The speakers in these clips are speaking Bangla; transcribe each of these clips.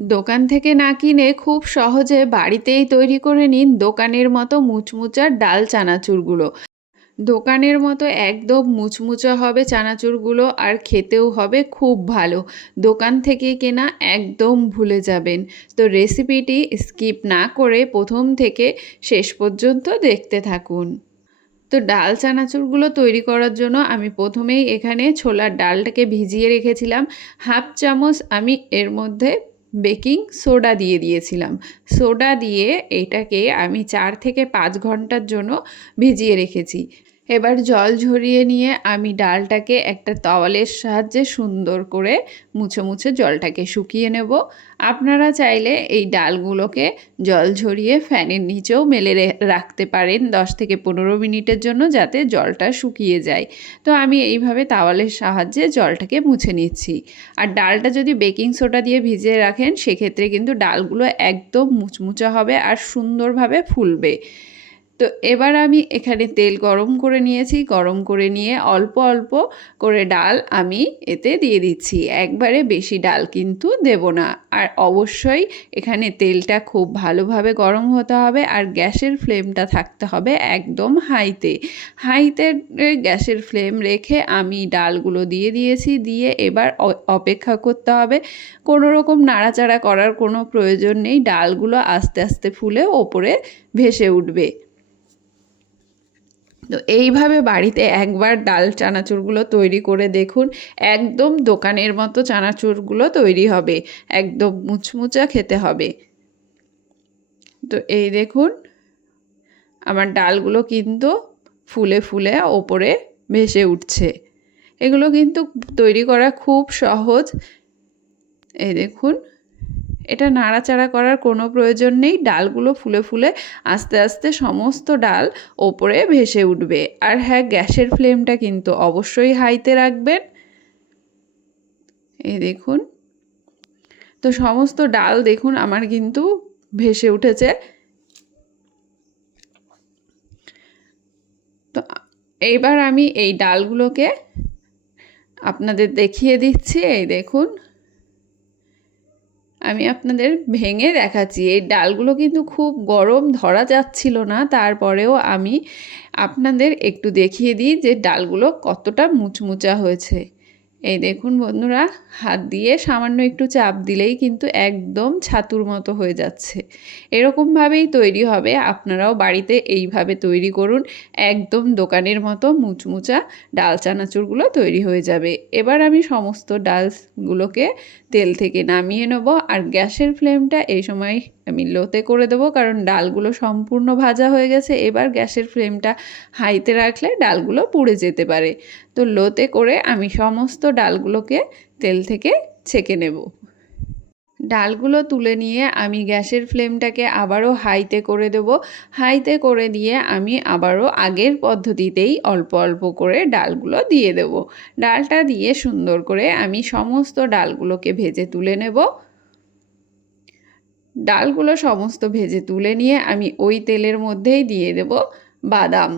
দোকান থেকে না কিনে খুব সহজে বাড়িতেই তৈরি করে নিন দোকানের মতো মুচমুচার ডাল চানাচুরগুলো। দোকানের মতো একদম মুচমুচা হবে চানাচুরগুলো, আর খেতেও হবে খুব ভালো। দোকান থেকে কেনা একদম ভুলে যাবেন। তো রেসিপিটি স্কিপ না করে প্রথম থেকে শেষ পর্যন্ত দেখতে থাকুন। তো ডাল চানাচুরগুলো তৈরি করার জন্য আমি প্রথমেই এখানে ছোলার ডালটাকে ভিজিয়ে রেখেছিলাম। হাফ চামচ আমি এর মধ্যে বেকিং সোডা দিয়ে দিয়েছিলাম। সোডা দিয়ে এটাকে আমি 4 থেকে 5 ঘন্টার জন্য ভিজিয়ে রেখেছি। এবার জল ঝরিয়ে নিয়ে আমি ডালটাকে একটা তাওয়ালের সাহায্যে সুন্দর করে মুছে মুছে জলটাকে শুকিয়ে নেব। আপনারা চাইলে এই ডালগুলোকে জল ঝরিয়ে ফ্যানের নিচেও মেলে রাখতে পারেন 10 থেকে 15 মিনিটের জন্য, যাতে জলটা শুকিয়ে যায়। তো আমি এইভাবে তাওয়ালের সাহায্যে জলটাকে মুছে নিচ্ছি। আর ডালটা যদি বেকিং সোডা দিয়ে ভিজিয়ে রাখেন সেক্ষেত্রে কিন্তু ডালগুলো একদম মুচমুচা হবে আর সুন্দরভাবে ফুলবে। তো এবার আমি এখানে তেল গরম করে নিয়েছি। গরম করে নিয়ে অল্প অল্প করে ডাল আমি এতে দিয়ে দিচ্ছি। একবারে বেশি ডাল কিন্তু দেব না। আর অবশ্যই এখানে তেলটা খুব ভালোভাবে গরম হতে হবে, আর গ্যাসের ফ্লেমটা থাকতে হবে একদম হাইতে। হাইতে গ্যাসের ফ্লেম রেখে আমি ডালগুলো দিয়ে দিয়েছি। দিয়ে এবার অপেক্ষা করতে হবে। কোনো রকম নাড়াচাড়া করার কোনো প্রয়োজন নেই। ডালগুলো আস্তে আস্তে ফুলে ওপরে ভেসে উঠবে। তো এইভাবে বাড়িতে একবার ডাল চানাচুরগুলো তৈরি করে দেখুন। একদম দোকানের মতো চানাচুরগুলো তৈরি হবে, একদম মুচমুচা খেতে হবে। তো এই দেখুন আমার ডালগুলো কিন্তু ফুলে ফুলে ওপরে ভেসে উঠছে। এগুলো কিন্তু তৈরি করা খুব সহজ। এই দেখুন, এটা নাড়াচাড়া করার কোনো প্রয়োজন নেই। ডালগুলো ফুলে ফুলে আস্তে আস্তে সমস্ত ডাল ওপরে ভেসে উঠবে। আর হ্যাঁ, গ্যাসের ফ্লেমটা কিন্তু অবশ্যই হাইতে রাখবেন। এই দেখুন, তো সমস্ত ডাল দেখুন আমার কিন্তু ভেসে উঠেছে। তো এইবার আমি এই ডালগুলোকে আপনাদের দেখিয়ে দিচ্ছি। এই দেখুন, আমি আপনাদের ভেঙে দেখাচ্ছি। এই ডালগুলো কিন্তু খুব গরম, ধরা যাচ্ছিল না, তারপরেও আমি আপনাদের একটু দেখিয়ে দিই যে ডালগুলো কতটা মুচমুচা হয়েছে। এই দেখুন বন্ধুরা, হাত দিয়ে সামান্য একটু চাপ দিলেই কিন্তু একদম ছাতুর মতো হয়ে যাচ্ছে। এরকমভাবেই তৈরি হবে। আপনারাও বাড়িতে এইভাবে তৈরি করুন। একদম দোকানের মতো মুচমুচা ডাল চানাচুরগুলো তৈরি হয়ে যাবে। এবার আমি সমস্ত ডালগুলোকে তেল থেকে নামিয়ে নেব। আর গ্যাসের ফ্লেমটা এই সময় আমি লোতে করে দেবো, কারণ ডালগুলো সম্পূর্ণ ভাজা হয়ে গেছে। এবার গ্যাসের ফ্লেমটা হাইতে রাখলে ডালগুলো পুড়ে যেতে পারে। তো লোতে করে আমি সমস্ত ডালগুলোকে তেল থেকে ছেঁকে নেব। ডালগুলো তুলে নিয়ে আমি গ্যাসের ফ্লেমটাকে আবারও হাইতে করে দেব। হাইতে করে দিয়ে আমি আবারও আগের পদ্ধতিতেই অল্প অল্প করে ডালগুলো দিয়ে দেব। ডালটা দিয়ে সুন্দর করে আমি সমস্ত ডালগুলোকে ভেজে তুলে নেব। ডালগুলো সমস্ত ভেজে তুলে নিয়ে আমি ওই তেলের মধ্যেই দিয়ে দেব বাদাম।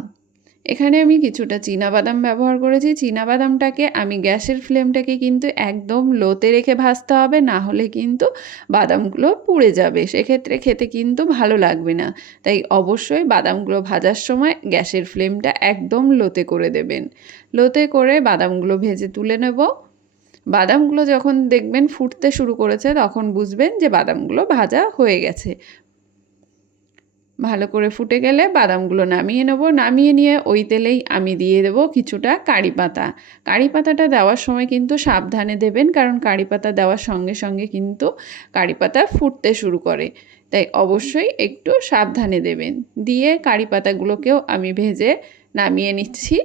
এখানে আমি কিছুটা চীনাবাদাম ব্যবহার করেছি। চীনাবাদামটাকে আমি গ্যাসের ফ্লেমটাকে কিন্তু একদম লোতে রেখে ভাজতে হবে, না হলে কিন্তু বাদামগুলো পুড়ে যাবে, সেক্ষেত্রে খেতে কিন্তু ভালো লাগবে না। তাই অবশ্যই বাদামগুলো ভাজার সময় গ্যাসের ফ্লেমটা একদম লোতে করে দেবেন। লোতে করে বাদামগুলো ভেজে তুলে নেব। বাদামগুলো যখন দেখবেন ফুটতে শুরু করেছে তখন বুঝবেন যে বাদামগুলো ভাজা হয়ে গেছে। ভালো করে ফুটে গেলে বাদামগুলো নামিয়ে নেব। নামিয়ে নিয়ে ওই তেলেই আমি দিয়ে দেব কিছুটা কারি পাতা। কারি পাতাটা দেওয়ার সময় কিন্তু সাবধানে দেবেন, কারণ কারি পাতা দেওয়ার সঙ্গে সঙ্গে কিন্তু কারি পাতা ফুটতে শুরু করে, তাই অবশ্যই একটু সাবধানে দেবেন। দিয়ে কারি পাতাগুলোকেও আমি ভেজে নামিয়ে নিচ্ছি।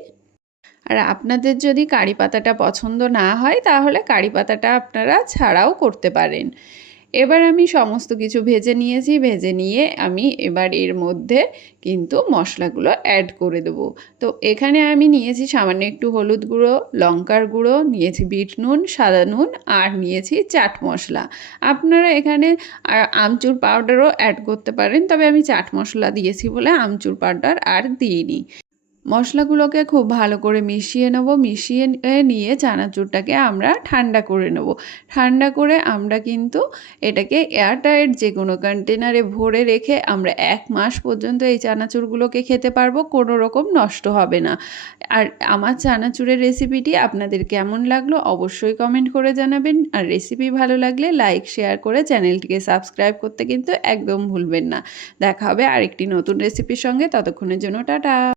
আর আপনাদের যদি কারি পাতাটা পছন্দ না হয় তাহলে কারি পাতাটা আপনারা ছাড়াও করতে পারেন। এবার আমি সমস্ত কিছু ভেজে নিয়েছি। ভেজে নিয়ে আমি এবার এর মধ্যে কিন্তু মশলাগুলো অ্যাড করে দেবো। তো এখানে আমি নিয়েছি সামান্য একটু হলুদ গুঁড়ো, লঙ্কার গুঁড়ো, নিয়েছি বিট নুন, সাদা নুন, আর নিয়েছি চাট মশলা। আপনারা এখানে আমচুর পাউডারও অ্যাড করতে পারেন, তবে আমি চাট মশলা দিয়েছি বলে আমচুর পাউডার আর দিইনি। মশলাগুলোকে খুব ভালো করে মিশিয়ে নেব। মিশিয়ে নিয়ে চানাচুরটাকে আমরা ঠান্ডা করে নেব। ঠান্ডা করে আমরা কিন্তু এটাকে এয়ারটাইট যে কোনো কন্টেনারে ভরে রেখে আমরা ১ মাস পর্যন্ত এই চানাচুরগুলোকে খেতে পারবো, কোনো রকম নষ্ট হবে না। আর আমার চানাচুরের রেসিপিটি আপনাদের কেমন লাগলো অবশ্যই কমেন্ট করে জানাবেন। আর রেসিপি ভালো লাগলে লাইক, শেয়ার করে চ্যানেলটিকে সাবস্ক্রাইব করতে কিন্তু একদম ভুলবেন না। দেখা হবে আরেকটি নতুন রেসিপির সঙ্গে, ততক্ষণের জন্য টাটা।